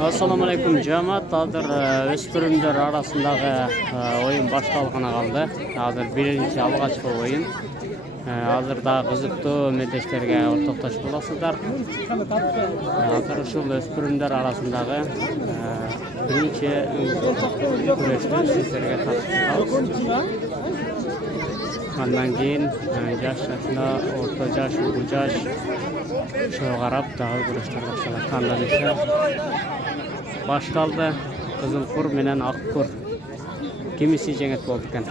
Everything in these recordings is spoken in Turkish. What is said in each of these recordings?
Assalamualaikum cemaat. Hazır öspürümler arasındagı oyun baştalgana kaldı. Hazır birinci algaçkı oyun. Hazır daha kızıktı medeşlerge ortaktaş bulasılar. Hazır uşul öspürümler arasındagı birinci güreşte sizlerge tartışacağız. Ondan keyin yaş yaşında orta yaş, ulug' yaş şoga qarab daha güreşler başlanadi. Tanlanışı baştaldı. Kızılkur menen Akkur. Kimisi jеңет болуп экен.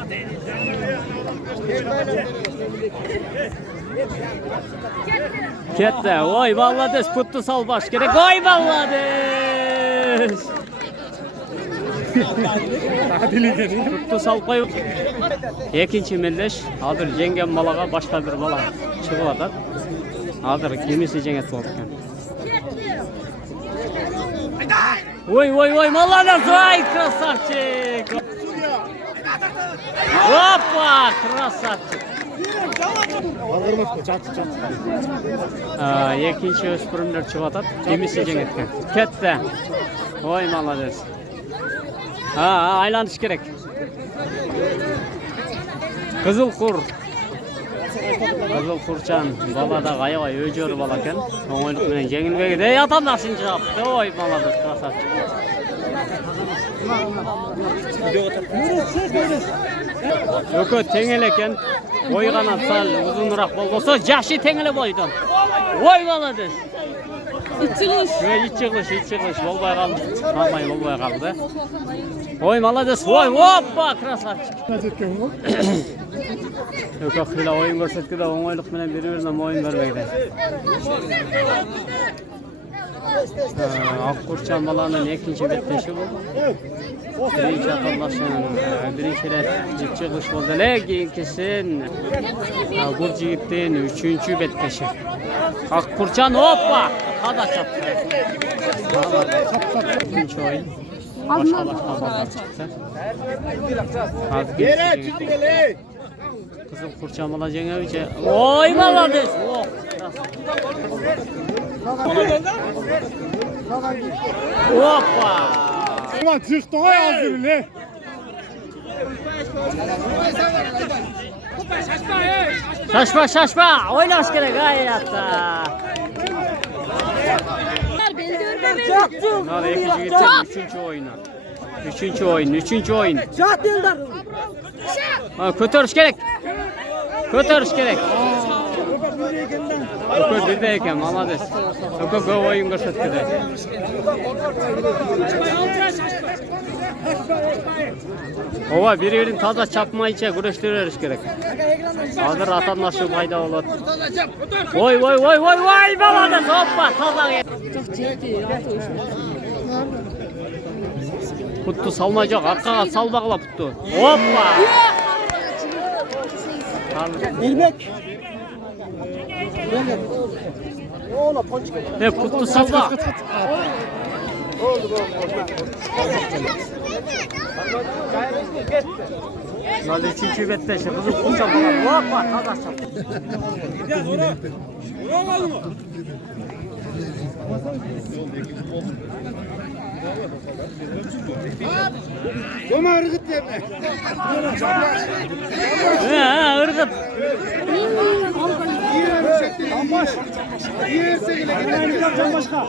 Ketdi. Oy Bangladesh puttu salbaş gerek. Oy Bangladesh. Puttu salып koyup. Ekinci melleş. Hazır jengen balaga başka bir bala çıkıp atat. Hazır kimisi jеңет болуп экен. Ой, молодец, ай, красавчик! Опа, красавчик! Екінші өспірімдер шығып атат, кемесі жеңеткен. Кетті. Ой, молодец. Айланыш керек. Кызылқұр. Кызылқұрчан балада аябай өжөрү бала экен. Оңойлук менен жеңилбейт. Эй, атамдашын жапты. Ой, молодец, красавчик. Өкө тең эле экен. Ой канат сал узунураак болбосо, жашы тең эле бойдон. Ой, молодец. Иччигилиш болбой калды. Алмай болбой калды. Ой, молодец. Ой, опа, красавчик. Өкө кыйла оюн көрсөткүдө оңойлук менен бири-бирине моюн бербейди. Аккурчан баланын экинчи беттеши болду. Birinci atıllaşın, birinci çıkış oldu. Keyinkisin Gur Jigit'in üçüncü betteşi. Akkurcan hoppa! Kada çaptı. İkinci oyun. Başka ballar çıktı. Kızıl Kurçan bala Cengiz. Oy Bangladesh! Hoppa! Ulan çıktı o yazdı bile. Şaşma. Oynaş gerek hayatta. Hadi ikinci gitsin. Üçüncü oyun. Kötörüş gerek. Ökö birdeyken, malades. Ökö oyun görsetkide. Ova birini taza çapmayınca güreştiriyoruz gerek. Hazır atanlaşı fayda olur. Oy, malades hoppa taza. Puttu salmayacak, arkaga salbaqla puttu. Hoppa. İlmek. Puttu salba. Hadi üçüncü betteşi kızım kurçan bakalım. Hoppa taza çap. Doma ırgıt deme. Irgıt. Ambaş. Yerse gele gidelim Canbaşka.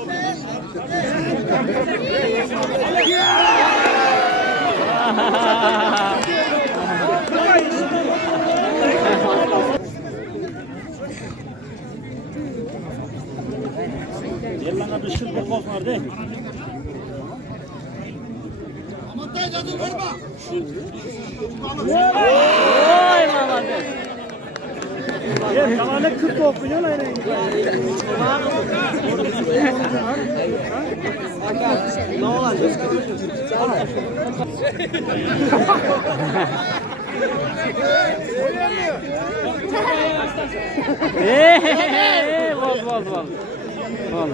Yerlana bir şırpı korkar değil. Oy malades. Ya kalanı 40 okuyor lan. Ne olacak? Bol.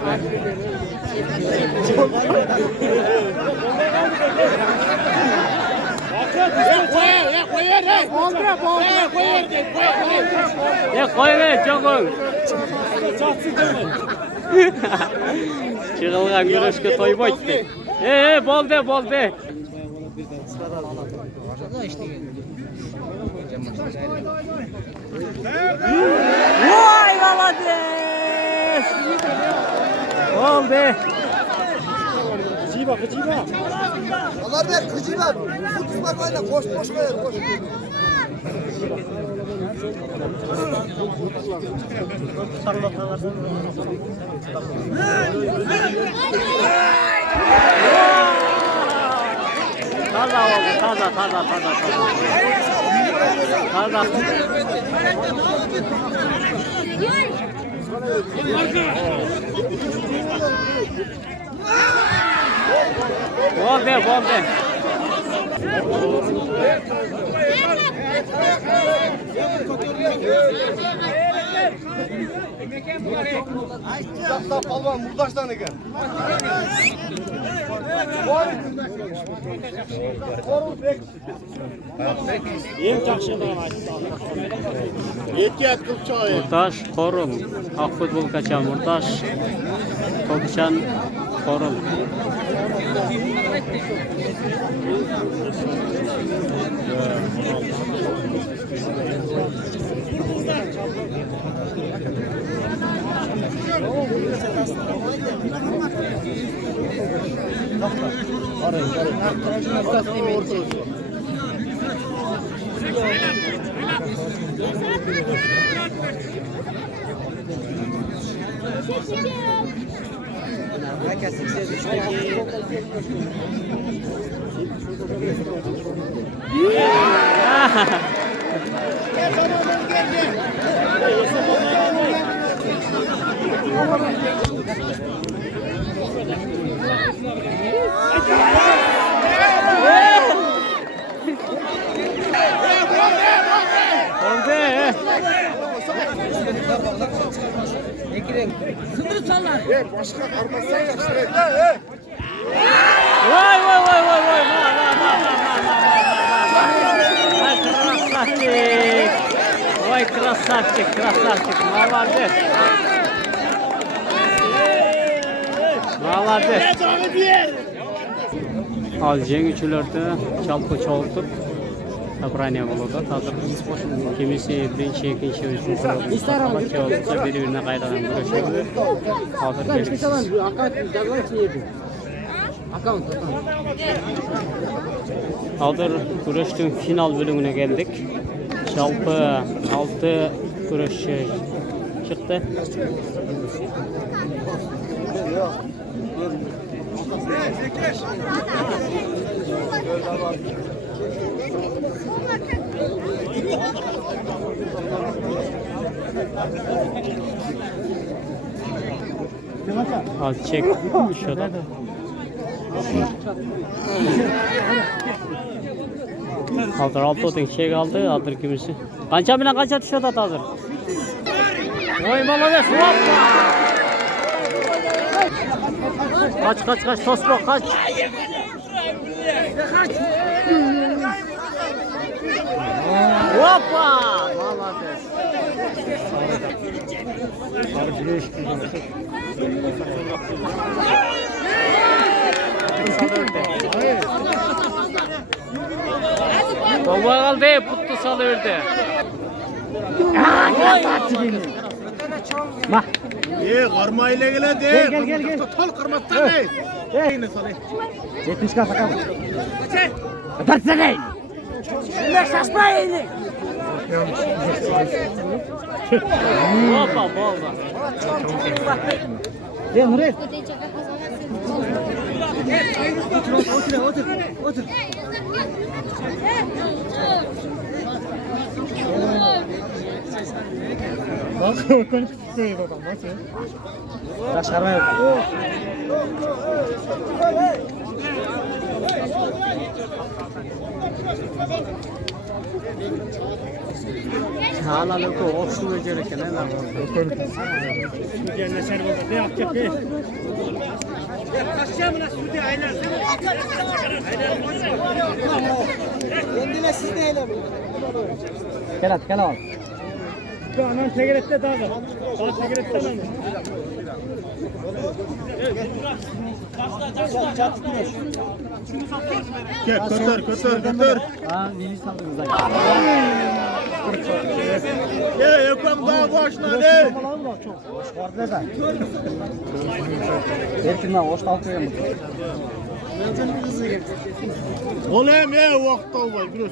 Koy ver, çok Çıkılgan güreşke toymaydı. Bolde. Vay Valades! Bolde. Kıcıba. Allah be kıcıba. Tutmak aynen koş koyar koş. Taza oldu, taza. Bolde. Yapsa palvan murdaştan eken. Yem takşından açtı. Yetiyat kılçağı. Murtaş, Korun. Ak futbol kaçan Murtaş. Tokçan, Korun. Başka karmasan yakışır. Vay. Vay krasavчик. Молодец. Al jengüçülerde çalpı çoğultup Sabraniya bo'ladi. Hozir kimisi birinchi, ikkinchi, uchinchi musobaqa olsa bir-birine qaytadan kurashadi. Hozir Hozir kurashning final bölümüne geldik. Çalpı 6 kurashchi chiqdi. Az çek şurada. Hazır altı oting çek aldı, hazır kimisi. Kança bilen kança düşüyor da hazır. Oy malades, hoppa! Kaç, Tosbro kaç. Hoppa! Malades. Baba kaldı, puttu salıverdi. Bak. Karmayla geledi. Gel. Tol kırmattan ne? Yine salih. 70 ka sakal. Atarsan. Ne şaşmayın. Hoppa bolla. Gel Nurel. Otur. Nasıl konuşuyor adam? Nasıl? Taşkarma yok. Hala loku okşu vecerek ne var? Gene sen baba ne yapacak ki? Kendine siz ne eyle bu? Gel al. Anan tegerette daha. Daha tegerette lan. Gel kötür. Ha, neli saldınız zaten. Yapan daha başına ne? Erkinden hoş talkıyor mu? Oğlum vakit olmaz biraz.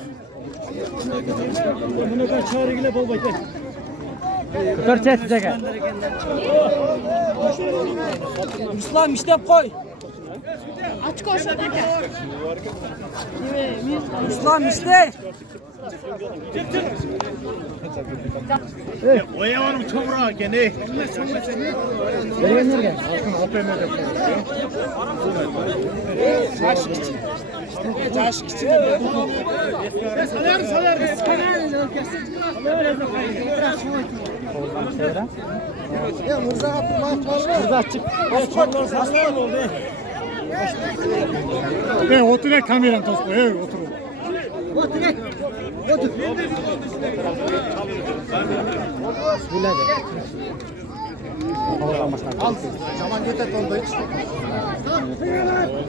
Bunu ben çağırıyla bol bakayım. Kıtır çet size gel. İslam işte koy. Aç koş hadi. İslam işte. O yavanım çamura gene. Verenler gel. Burada açık. Otur kameran tospu. Otur. Bismillah de. Havadan başlar. Al. Zaman yeter oldu hiç.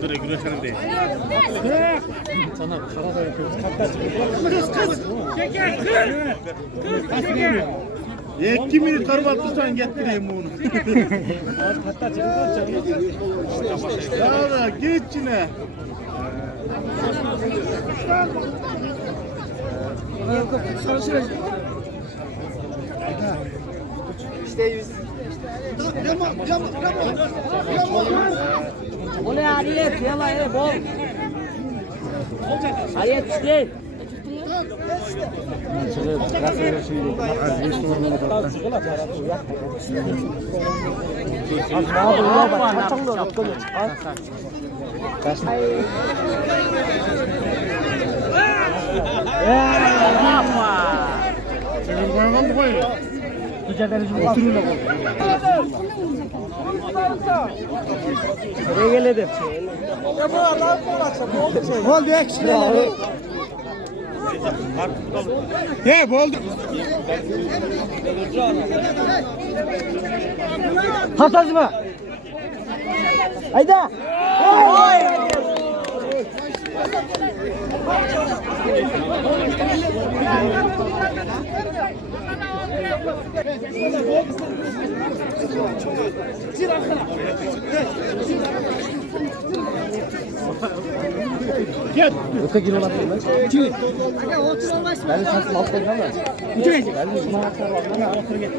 Oldu güneşlerim değil. Sana şara da yapıyoruz. Kız. İki minut karbatırsan getireyim onu. Ya git içine. İşte 100. Yama. Oley Ariyet yala bol. Ariyet işte. Nereye geledim? Oldu ekşi. Ye oldu. Hataz mı? Hayda. Git. Öteki olabilir mi? Kim? Ben de şansım alt koyacağım da. Gidecek. Ben de şuna bakar var. Otur git.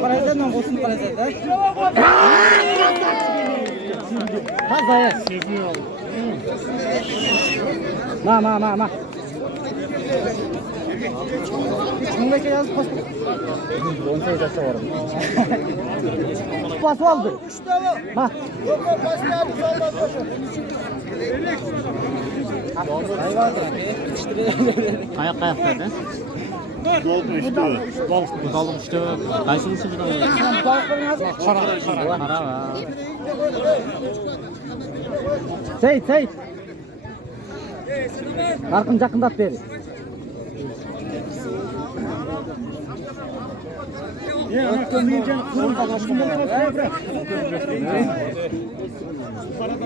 Parazdan olsun parazdan. Hazaya. Seviyor. Ma. Bundaki yaz pas. 18 yaşta varım. Pas oldu. Ha. Kayak dedi. Doldu işte. Bu dalım işte. Kaysını sıcak. Para var. Seyit. Arkın yakındat beri.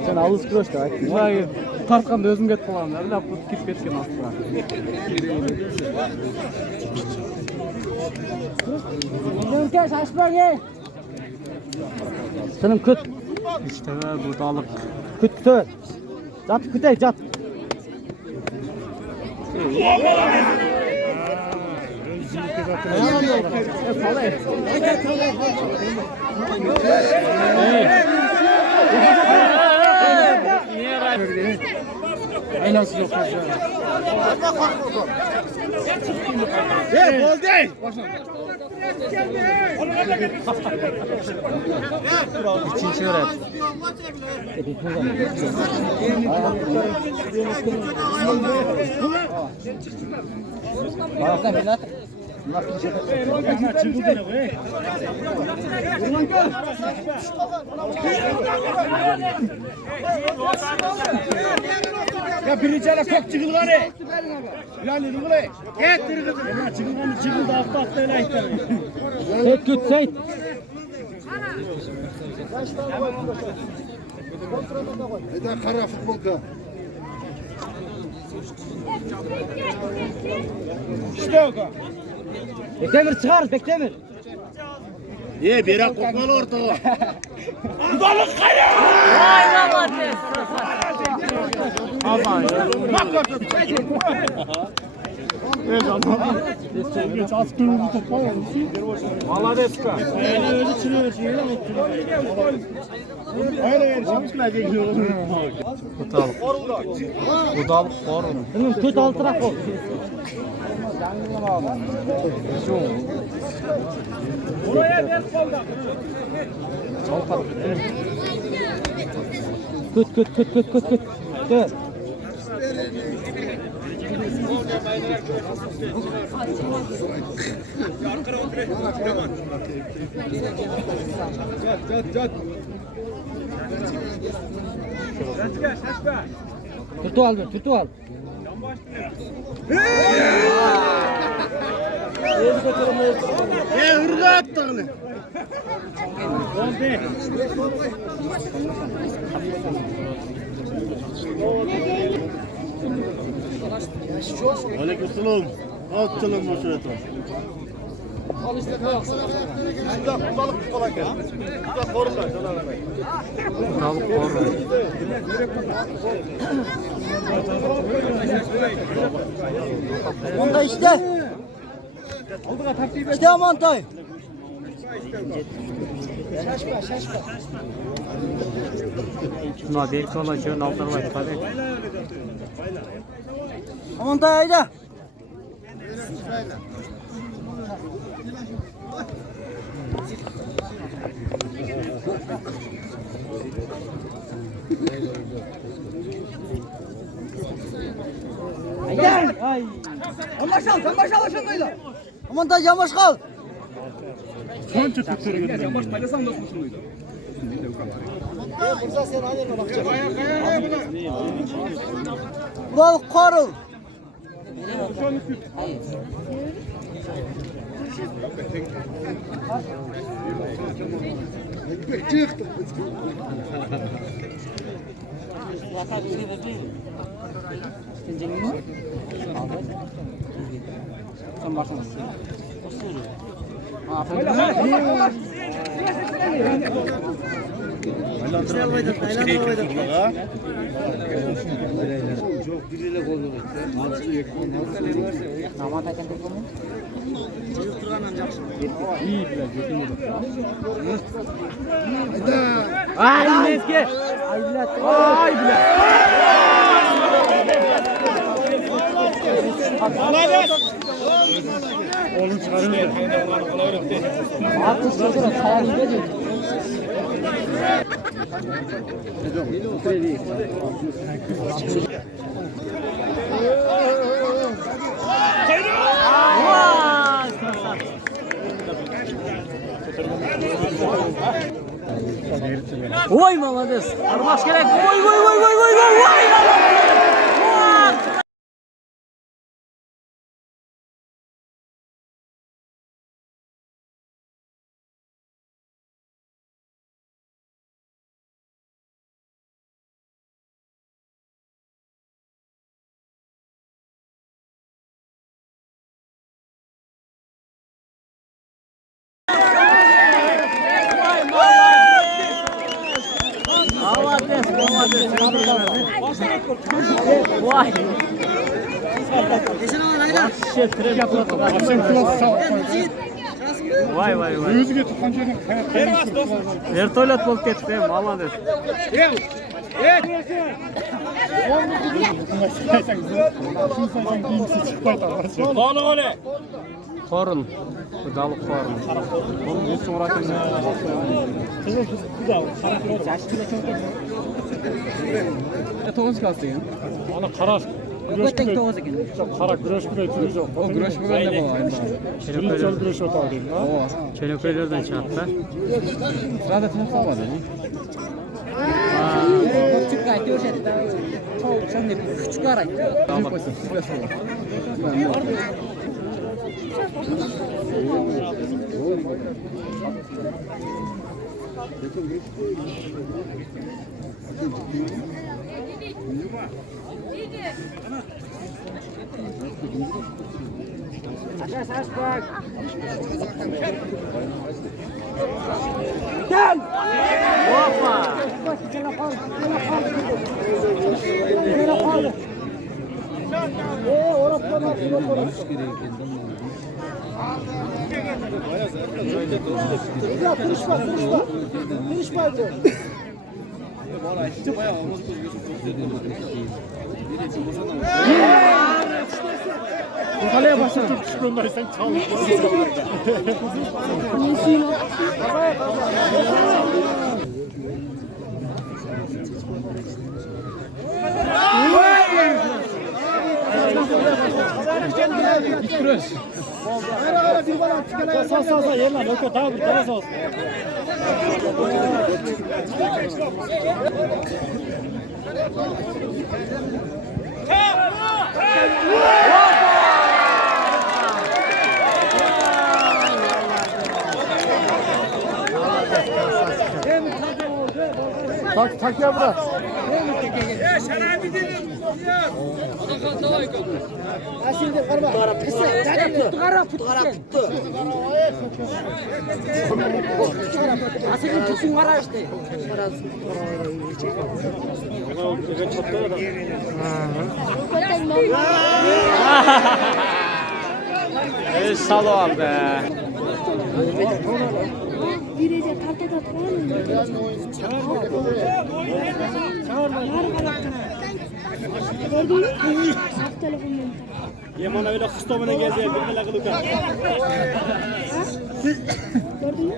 Sen alış kıroş da. Vay. Tarkan'da özüm get falan. Ne laf bu kip ketken aslında. Dönkeş açma ye. Senin küt. İşte burada alıp. Küt. Jat küte jat. Aynası yok. Ye oldu. İkinci öğret. Ya birinci ara kok çıkıl var ya. Lan dedim ulan. Getir kızım. Ya çıkıl da hafta öyle ayıklar. Seyit küt Seyit. Bir de kara futbolda. İşte o kadar. Beklemir çıkar, beklemir. Ye bir ak kokmalı ortağa. Aman ya. Maladeska. Kudalık. Kudalık korun. Bunun kötü altırak ol. Küt. Dur. Tutu al. Ye hırga attığını. Aleykümselam. Atçılım bu şurada. Balık falan gel. Burada korunlar. Kudalık korun. Montaj işte. İşte montaj. Şuna belki olacağın aldırma ifade. Montaj haydi. Ay. Sen başal şundaydı. Montaj yavaş kal. Bol korul. Çıktı. Sen başla. Ay meske. Ay bile. Oğlum çıkarıyor. Artık çocuğa sayarım dedi. Oy Mamadız. Armaş gerek. Oy. Vay. Vay. Yüzüge tutan şeyden Vertolyot bolup ketdi, Mamadov. Korun. Kudalık korun. Toğuz kalsın ya. Ana karar. Köpek toğuz ekin. Kara güreş güreş yok. O güreş böyle de bu aynı. Çelikçel güreş yok abi. Çeleköylerden çattı. Sırada tüm savadı. Küçük kayıt yok etti. Çok sen de küçük araç. Tamam. Gel. Hoppa. Kaleye basın top çıkıyorlar sen çal. Sağ yerler yok daha bir tane sağ. Tak ya bırak. Şimdi karma. Putkara puttu. Asıl tutun var işte. Salo aldı. Girecek kalkacak falan mı? Gördün mü? Saf telefonunu. Yaman öyle kıstomuna geldi. Bir de lakılık yap. Gördün mü?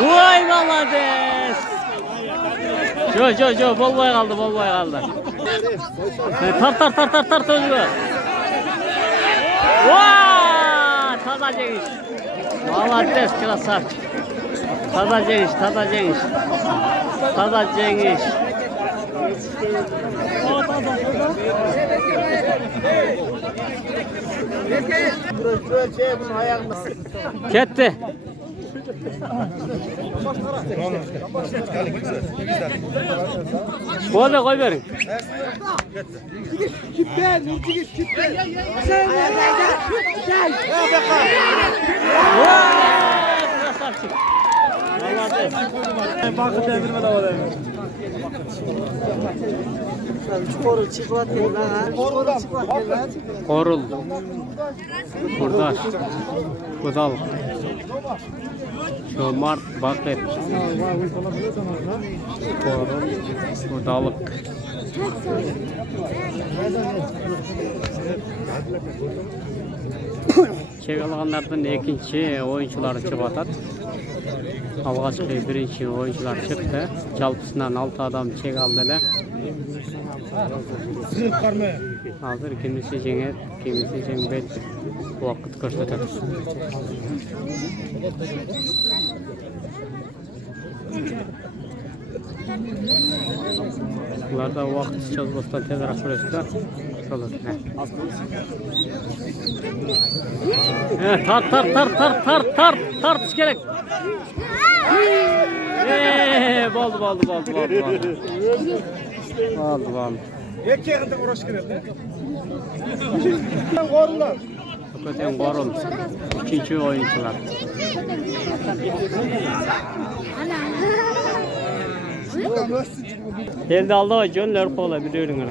Vay Bangladeş. Jo bol boy kaldı. Tar özgü. Vay taza cegiş. Bangladeş krasavçı. Taza cegiş. Ketti. Koy koy verin. Bakın devirme de var. Çukur çıklat lan. Korul. Kurdaş. Kudal. Şomart Bakır. Korul. Kudalık. Çek alğanlardan ikinci oyuncuları çıkartat. Alğaçkı birinci oyuncular çıktı. Çalpısından 6 adam çek aldılar. Hazır kimisi jenger, kimisi jengбет. Vakit ko'rsatadi. Ularda vaqt cho'zmasdan tezroq kurashdilar. Tartish kerak. Bo'ldi. Ikki yig'inda uğraş kerak. Hakikaten Qorul. İkinci oyuncular. Elde aldı o Jönler kola biliyorum ana.